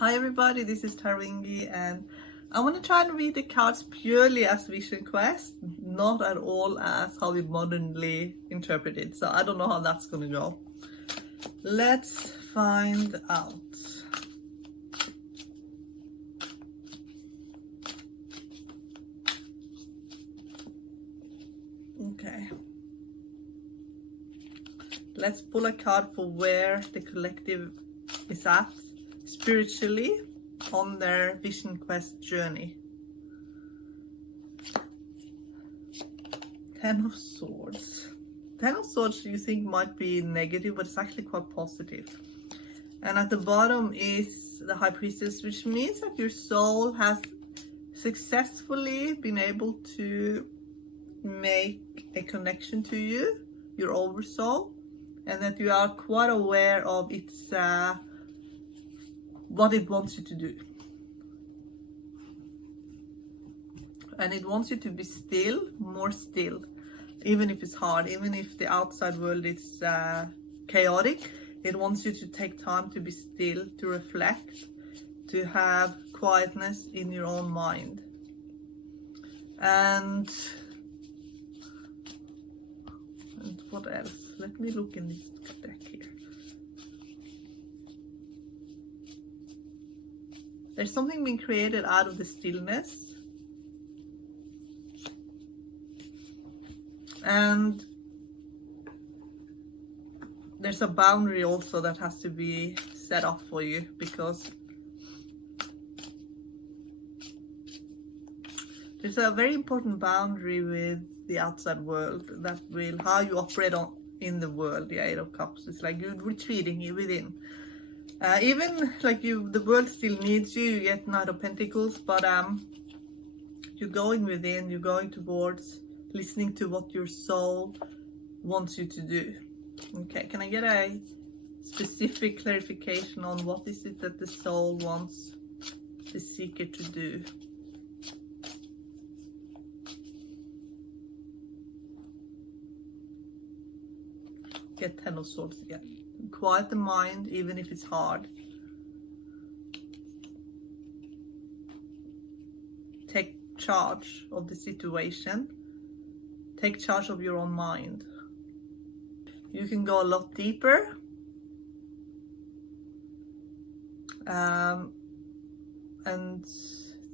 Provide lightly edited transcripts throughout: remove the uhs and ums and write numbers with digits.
Hi everybody, this is Taringi and I want to try and read the cards purely as Vision Quest, not at all as how we modernly interpret it. So I don't know how that's going to go. Let's find out. Okay. Let's pull a card for where the collective is at spiritually on their Vision Quest journey. Ten of Swords. Ten of Swords you think might be negative, but it's actually quite positive. And at the bottom is the High Priestess, which means that your soul has successfully been able to make a connection to you, your oversoul, and that you are quite aware of its what it wants you to do. And it wants you to be still, more still, even if it's hard, even if the outside world is chaotic. It wants you to take time to be still, to reflect, to have quietness in your own mind. And what else? Let me look in this deck here. There's something being created out of the stillness. And there's a boundary also that has to be set up for you, because there's a very important boundary with the outside world that will, how you operate in the world. The Eight of Cups, it's like you're retreating within. Even like the world still needs you. You get Knight of Pentacles, but you're going within, you're going towards listening to what your soul wants you to do. Okay, can I get a specific clarification on what is it that the soul wants the seeker to do? Get Ten of Swords again. Quiet the mind, even if it's hard. Take charge of the situation. Take charge of your own mind. You can go a lot deeper. And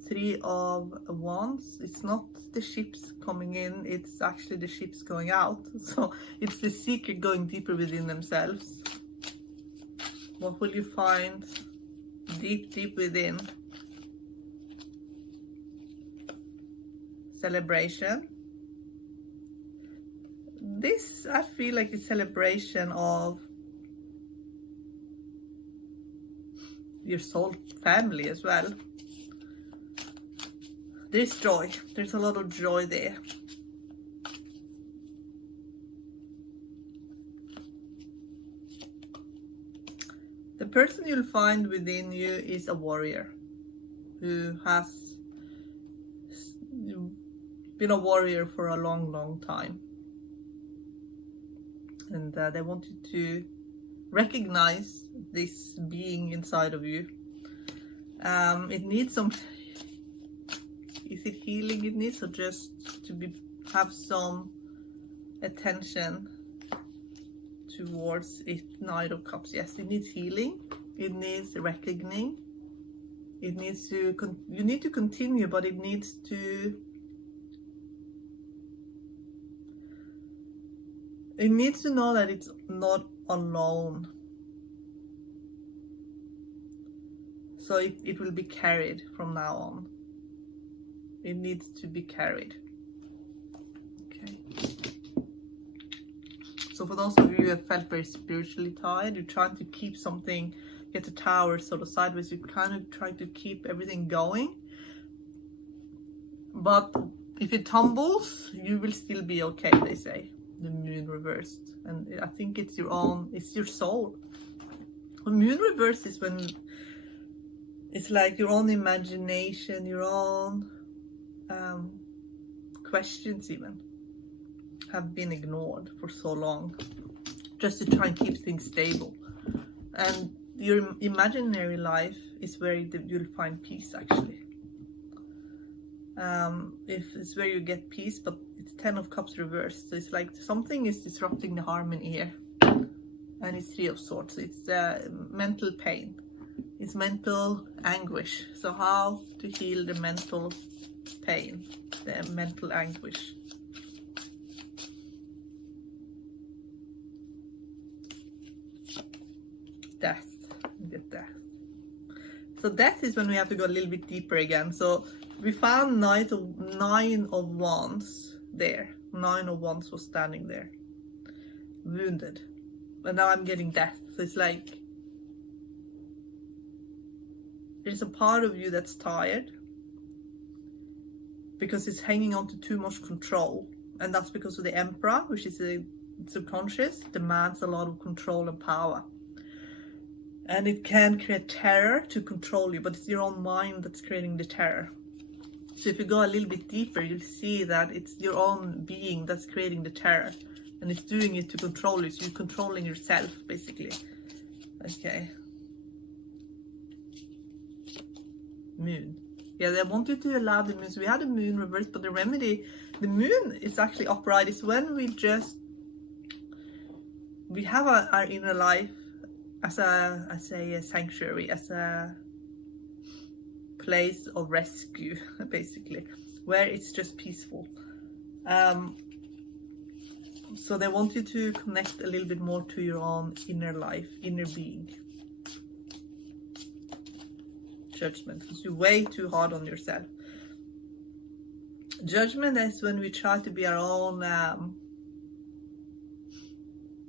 Three of Wands, it's not the ships coming in, it's actually the ships going out. So it's the seeker going deeper within themselves. What will you find deep within? Celebration. This, I feel like, is celebration of your soul family as well. There's joy. There's a lot of joy there. The person you'll find within you is a warrior who has been a warrior for a long time. And they want you to recognize this being inside of you. It needs some... Is it healing it needs, or just to have some attention towards it? Knight of Cups. Yes, it needs healing. It needs reckoning. It needs to. You need to continue, but it needs to. It needs to know that it's not alone. So it will be carried from now on. It needs to be carried. Okay. So for those of you who have felt very spiritually tired, you're trying to keep something, get the tower sort of sideways, you're kind of trying to keep everything going. But if it tumbles, you will still be okay, they say. The Moon reversed. And I think it's your own, it's your soul. The Moon reversed is when it's like your own imagination, your own questions even have been ignored for so long, just to try and keep things stable. And your imaginary life is where you'll find peace, actually. If it's where you get peace, but it's 10 of Cups reversed, so it's like something is disrupting the harmony here. And it's 3 of Swords, so it's mental pain, it's mental anguish. So how to heal the mental pain, the mental anguish? Death. Get death. So death is when we have to go a little bit deeper again. So we found 9 of Wands there. 9 of Wands was standing there, wounded. But now I'm getting death. So it's like there's a part of you that's tired because it's hanging on to too much control. And that's because of the Emperor, which is the subconscious, demands a lot of control and power. And it can create terror to control you, but it's your own mind that's creating the terror. So if you go a little bit deeper, you'll see that it's your own being that's creating the terror. And it's doing it to control you. So you're controlling yourself, basically. Okay. Moon. Yeah, they wanted to allow the moon. So we had the moon reversed, but the remedy, the moon is actually upright. It's when we have our inner life as a sanctuary, as a place of rescue, basically, where it's just peaceful. So they want you to connect a little bit more to your own inner life, inner being. Judgment, because you're way too hard on yourself. Judgment is when we try to be our own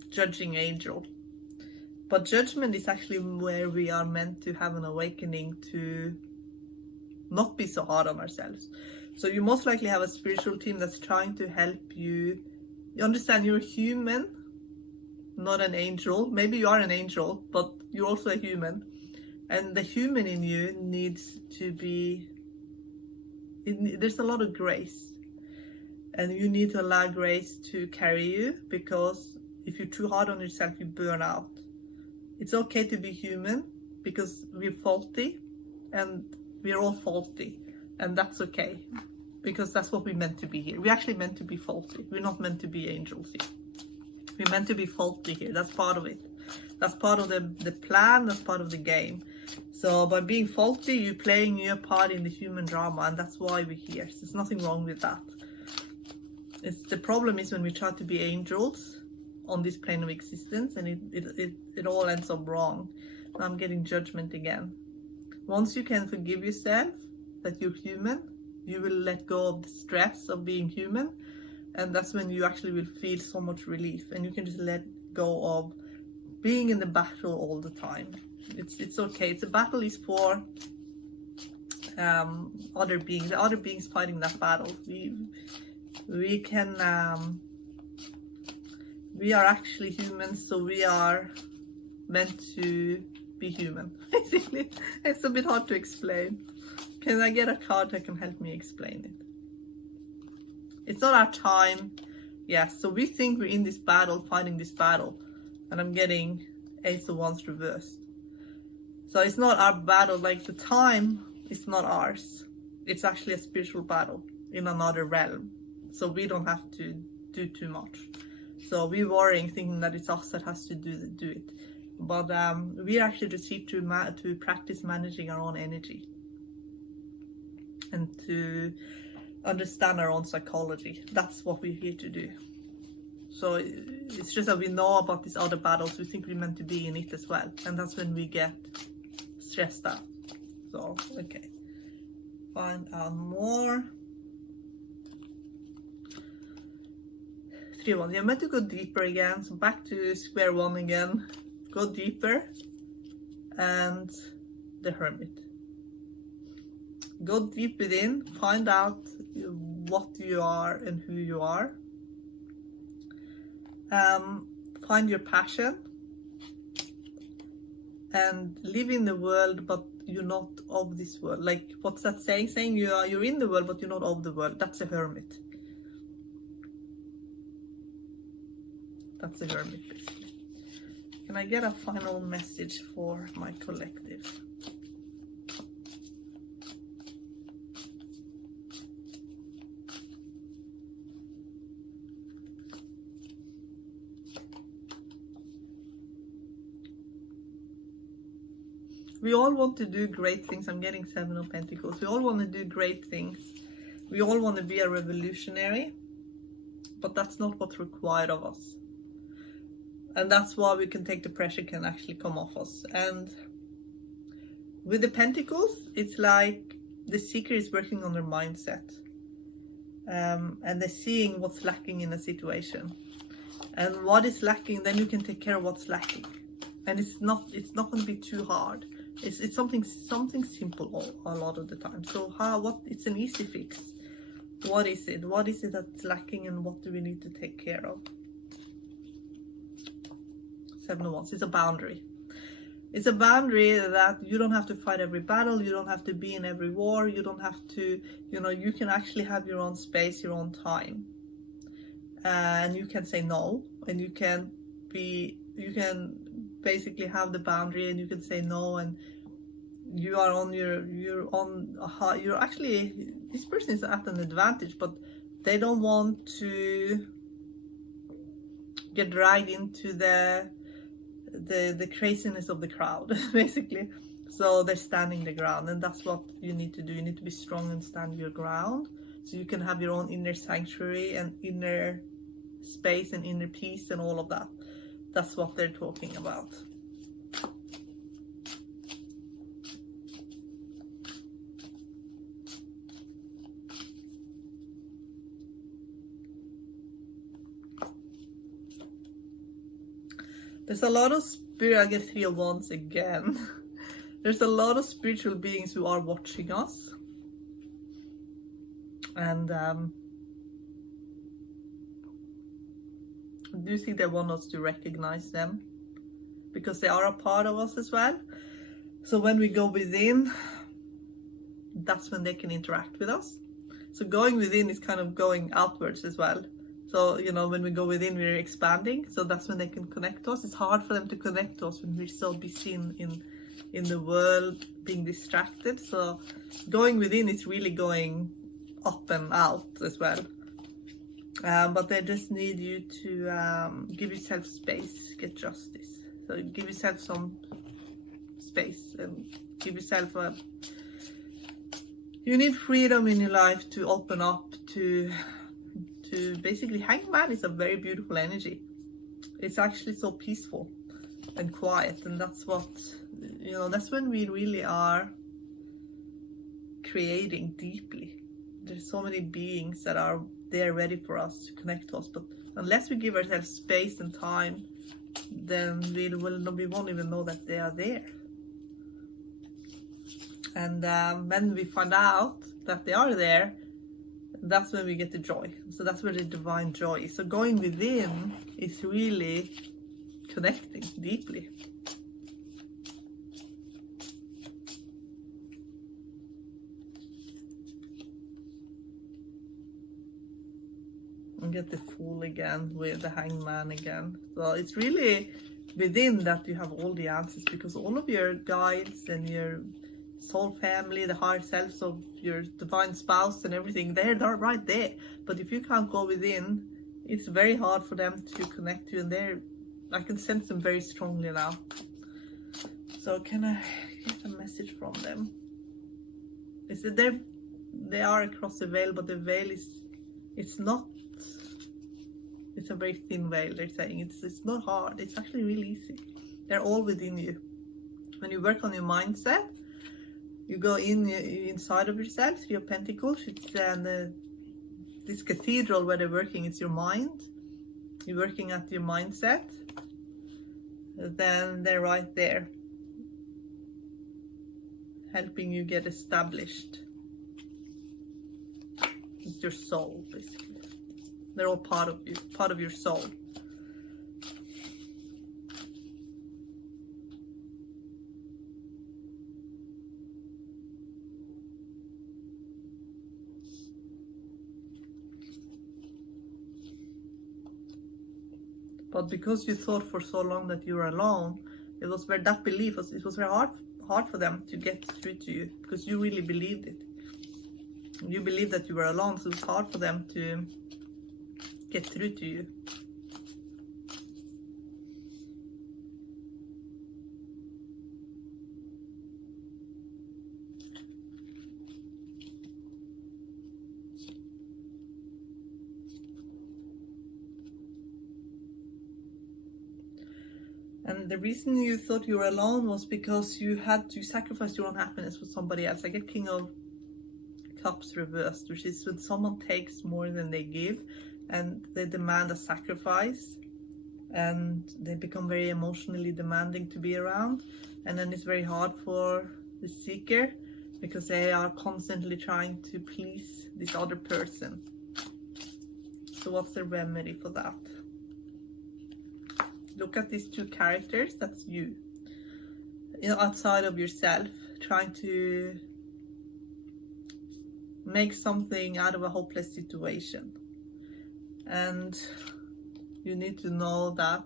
judging angel. But judgment is actually where we are meant to have an awakening to not be so hard on ourselves. So you most likely have a spiritual team that's trying to help you. You understand you're human, not an angel. Maybe you are an angel, but you're also a human. And the human in you needs to be, there's a lot of grace. And you need to allow grace to carry you, because if you're too hard on yourself, you burn out. It's okay to be human, because we're faulty, and we're all faulty. And that's okay, because that's what we're meant to be here. We're actually meant to be faulty. We're not meant to be angels here. We're meant to be faulty here. That's part of it. That's part of the plan. That's part of the game. So by being faulty, you're playing your part in the human drama, and that's why we're here. So there's nothing wrong with that. The problem is when we try to be angels on this plane of existence, and it all ends up wrong. I'm getting judgment again. Once you can forgive yourself that you're human, you will let go of the stress of being human, and that's when you actually will feel so much relief, and you can just let go of being in the battle all the time. It's okay. The battle is for other beings. The other beings fighting that battle. We can we are actually humans, so we are meant to be human. Basically, it's a bit hard to explain. Can I get a card that can help me explain it? It's not our time. Yeah, so we think we're in this battle, fighting this battle, and I'm getting Ace of Wands reversed. So it's not our battle. Like, the time is not ours. It's actually a spiritual battle in another realm. So we don't have to do too much. So we're worrying, thinking that it's us that has to do it. But we actually just here to practice managing our own energy and to understand our own psychology. That's what we're here to do. So it's just that we know about these other battles. We think we're meant to be in it as well, and that's when we get stressed out. So okay, find out more. 3 1. You're meant to go deeper again. So back to square one again. Go deeper. And the Hermit. Go deep within. Find out what you are and who you are. Find your passion. And live in the world, but you're not of this world. Like, what's that saying? Saying you're in the world, but you're not of the world. That's a hermit. That's a hermit, basically. Can I get a final message for my collective? We all want to do great things. I'm getting 7 of Pentacles. We all want to do great things. We all want to be a revolutionary, but that's not what's required of us. And that's why we can take the pressure can actually come off us. And with the Pentacles, it's like the seeker is working on their mindset. And they're seeing what's lacking in a situation. And what is lacking, then you can take care of what's lacking. And it's not going to be too hard. It's something simple a lot of the time. So it's an easy fix. What is it? What is it that's lacking, and what do we need to take care of? 7 of Wands. It's a boundary. It's a boundary that you don't have to fight every battle. You don't have to be in every war. You don't have to, you can actually have your own space, your own time. And you can say no, and you can basically have the boundary, and you can say no, and you're actually, this person is at an advantage, but they don't want to get dragged into the craziness of the crowd, basically. So they're standing the ground, and that's what you need to do. You need to be strong and stand your ground, so you can have your own inner sanctuary and inner space and inner peace and all of that. That's what they're talking about. There's a lot of spirit. I get 3 of Wands again. There's a lot of spiritual beings who are watching us. And do you think they want us to recognize them? Because they are a part of us as well. So when we go within, that's when they can interact with us. So going within is kind of going outwards as well. So, when we go within, we're expanding. So that's when they can connect to us. It's hard for them to connect to us when we're so busy in the world, being distracted. So going within is really going up and out as well. But they just need you to give yourself space, get justice. So give yourself some space and give yourself you need freedom in your life to open up to basically. Hangman is a very beautiful energy. It's actually so peaceful and quiet, and that's what, that's when we really are creating deeply. There's so many beings that are there ready for us to connect to us, but unless we give ourselves space and time, then we won't even know that they are there. And when we find out that they are there, that's when we get the joy. So that's where the divine joy is. So going within is really connecting deeply. And get the Fool again with the Hangman again. So it's really within that you have all the answers, because all of your guides and your soul family, the higher selves of your divine spouse and everything, they're right there. But if you can't go within, it's very hard for them to connect to you, and I can sense them very strongly now. So can I get a message from them? Is that they are across the veil, but the veil it's a very thin veil. They're saying it's not hard, it's actually really easy. They're all within you. When you work on your mindset, you go inside of yourself. 3 of Pentacles. It's this cathedral where they're working. It's your mind. You're working at your mindset. Then they're right there, helping you get established. It's your soul, basically. They're all part of you, part of your soul. But because you thought for so long that you were alone, it was very, that belief was, it was very hard for them to get through to you, because you really believed it. You believed that you were alone, so it was hard for them to get through to you. And the reason you thought you were alone was because you had to sacrifice your own happiness for somebody else. I get King of Cups reversed, which is when someone takes more than they give and they demand a sacrifice, and they become very emotionally demanding to be around. And then it's very hard for the seeker, because they are constantly trying to please this other person. So what's the remedy for that? Look at these two characters. That's you, outside of yourself, trying to make something out of a hopeless situation. And you need to know that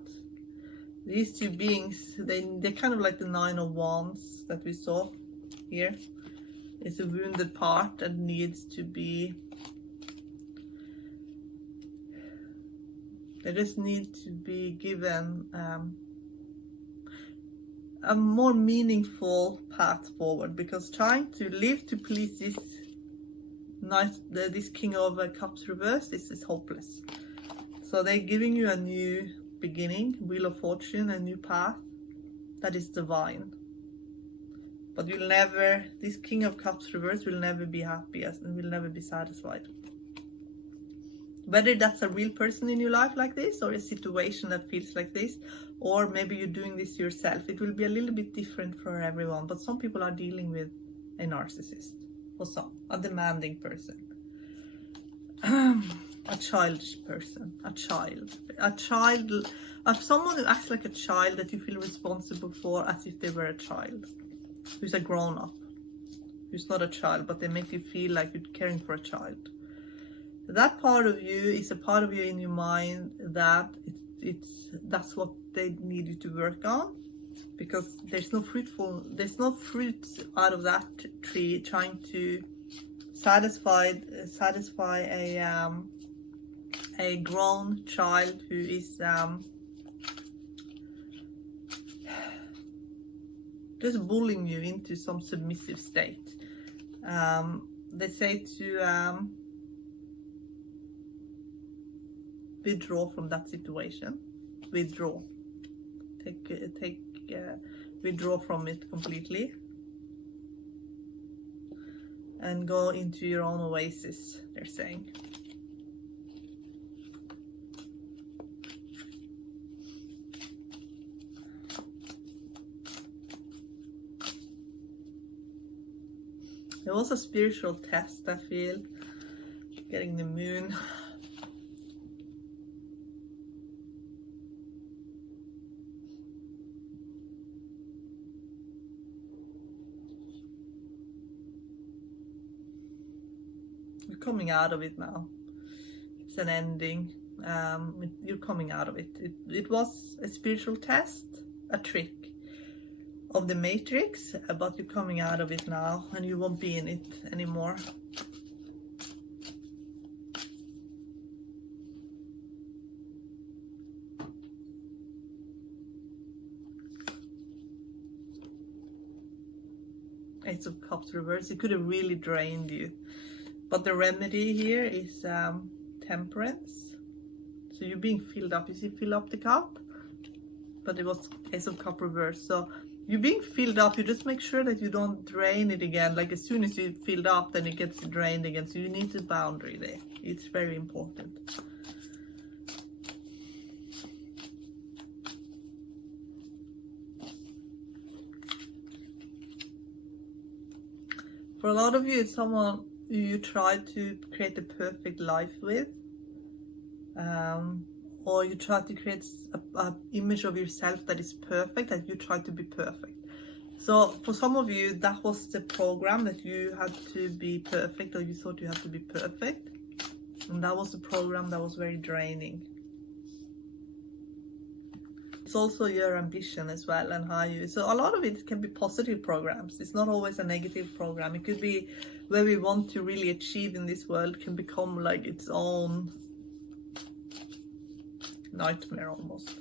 these two beings, they're kind of like the Nine of Wands that we saw here. It's a wounded part that needs to be, they just need to be given a more meaningful path forward, because trying to live to please this King of Cups reversed, this is hopeless. So they're giving you a new beginning, Wheel of Fortune, a new path that is divine. But you'll never, this King of Cups reversed will never be happy and will never be satisfied. Whether that's a real person in your life like this, or a situation that feels like this, or maybe you're doing this yourself, it will be a little bit different for everyone. But some people are dealing with a narcissist, or some, a demanding person, a childish person, a child, someone who acts like a child that you feel responsible for as if they were a child, who's a grown-up, who's not a child, but they make you feel like you're caring for a child. That part of you is a part of you in your mind that that's what they need you to work on, because there's no fruit out of that tree trying to satisfy a grown child who is just bullying you into some submissive state. They say to withdraw from that situation. Withdraw. Withdraw from it completely and go into your own oasis, they're saying. There was a spiritual test, I feel, getting the moon. You're coming out of it now. It's an ending. You're coming out of it. It was a spiritual test, a trick of the matrix, but you're coming out of it now and you won't be in it anymore. Ace of Cups reverse. It could have really drained you, but the remedy here is temperance. So you're being filled up. You see, fill up the cup, but it was Ace of Cup reverse. So you're being filled up. You just make sure that you don't drain it again. Like as soon as you filled up, then it gets drained again. So you need the boundary there. It's very important. For a lot of you, it's someone you try to create a perfect life with, or you try to create an image of yourself that is perfect, that you try to be perfect. So for some of you, that was the program, that you had to be perfect, or you thought you had to be perfect, and that was the program that was very draining. it's also your ambition as well, and how you, so a lot of it can be positive programs. It's not always a negative program. It could be where we want to really achieve in this world can become like its own nightmare almost.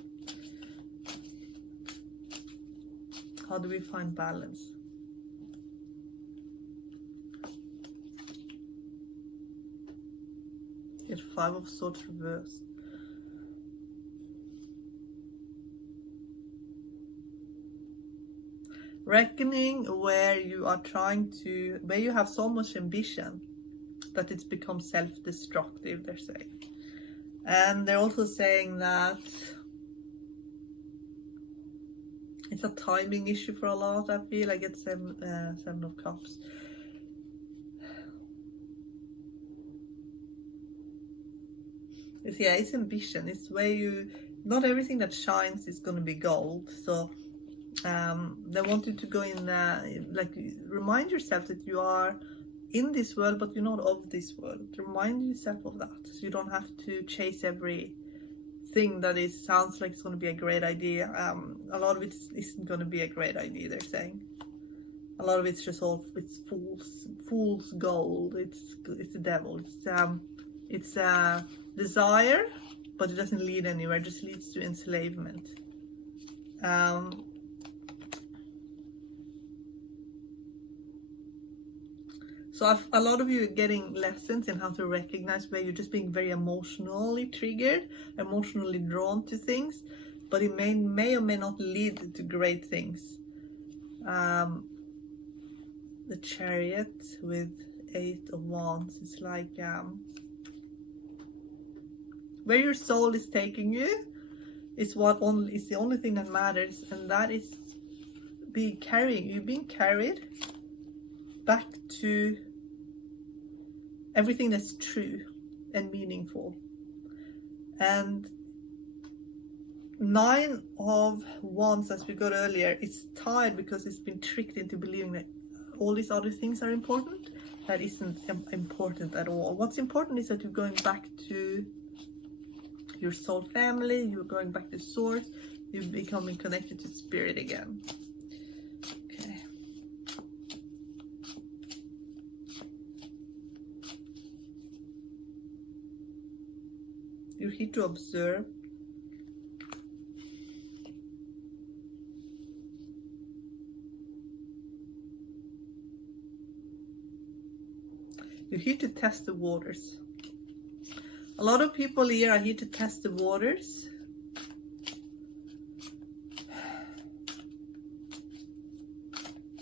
How do we find balance? Get 5 of Swords reversed. Reckoning where you are trying to, where you have so much ambition that it's become self-destructive, they're saying. And they're also saying that it's a timing issue for a lot. I feel like it's 7 of Cups. Yeah, it's ambition. It's where you, not everything that shines is going to be gold. So they want you to go in, like, remind yourself that you are in this world, but you're not of this world. Remind yourself of that, so you don't have to chase every thing that is sounds like it's going to be a great idea. A lot of it isn't going to be a great idea, they're saying. A lot of it's just all, it's fool's gold. It's the devil. It's desire, but it doesn't lead anywhere. It just leads to enslavement. So a lot of you are getting lessons in how to recognize where you're just being very emotionally triggered, emotionally drawn to things, but it may or may not lead to great things. The Chariot with 8 of Wands, it's like where your soul is taking you is the only thing that matters, and that is you're being carried back to everything that's true and meaningful. And 9 of Wands, as we got earlier, it's tired because it's been tricked into believing that all these other things are important. That isn't important at all. What's important is that you're going back to your soul family, you're going back to source, you're becoming connected to spirit again. Okay. You're here to observe. You're here to test the waters. A lot of people here are here to test the waters.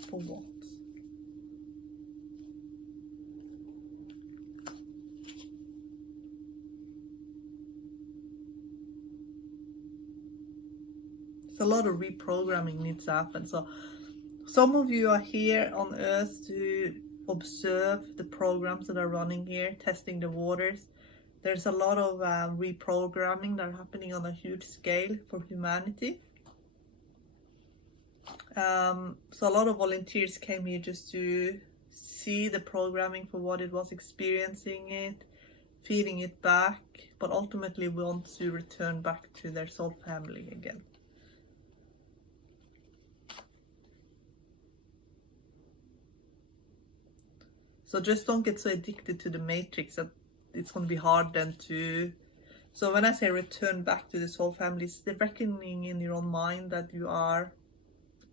For what? A lot of reprogramming needs to happen. So some of you are here on earth to observe the programs that are running here, testing the waters. There's a lot of reprogramming that are happening on a huge scale for humanity. So a lot of volunteers came here just to see the programming for what it was, experiencing it, feeding it back, but ultimately want to return back to their soul family again. So just don't get so addicted to the matrix that it's going to be hard then to... So when I say return back to the soul family, it's the reckoning in your own mind that you are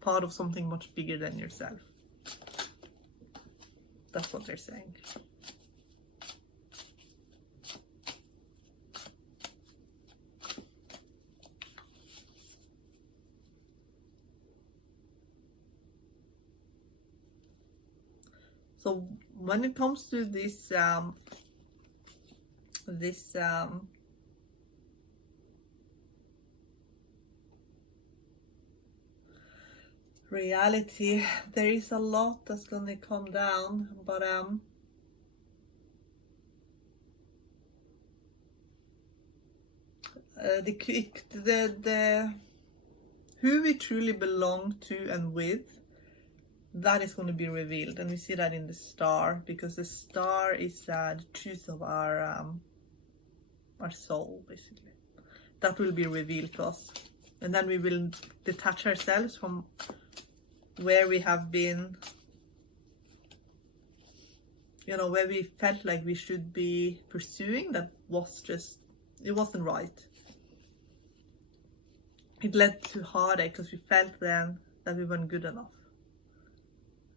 part of something much bigger than yourself. That's what they're saying. So when it comes to this reality, there is a lot that's going to come down, but who we truly belong to and with, that is going to be revealed. And we see that in the star, because the star is the truth of our soul, basically. That will be revealed to us. And then we will detach ourselves from where we have been, you know, where we felt like we should be pursuing. That was just, it wasn't right. It led to heartache because we felt then that we weren't good enough.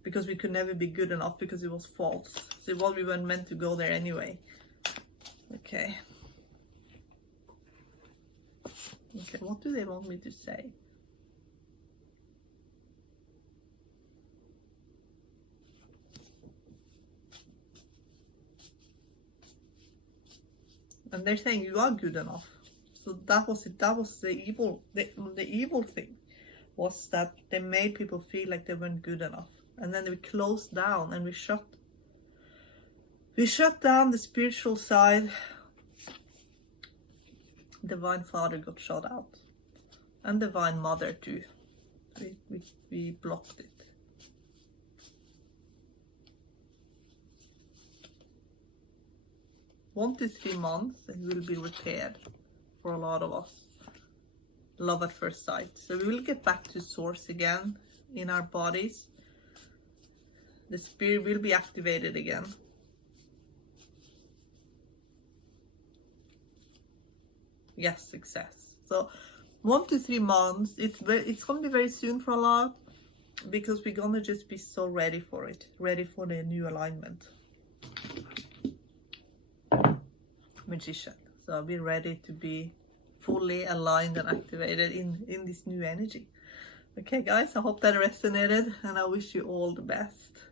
Because we could never be good enough because it was false. So well, we weren't meant to go there anyway. Okay. Okay, what do they want me to say? And they're saying you are good enough. So that was it. That was the evil. The evil thing was that they made people feel like they weren't good enough. And then we closed down and we shut down the spiritual side. Divine Father got shut out, and Divine Mother too. We blocked it. One to 3 months, it will be repaired for a lot of us. Love at first sight. So we will get back to source again in our bodies. The spirit will be activated again. Yes, success. So 1 to 3 months, it's going to be very soon for a lot, because we're going to just be so ready for it, ready for the new alignment. Magician. So I'll be ready to be fully aligned and activated in this new energy. Okay guys, I hope that resonated, and I wish you all the best.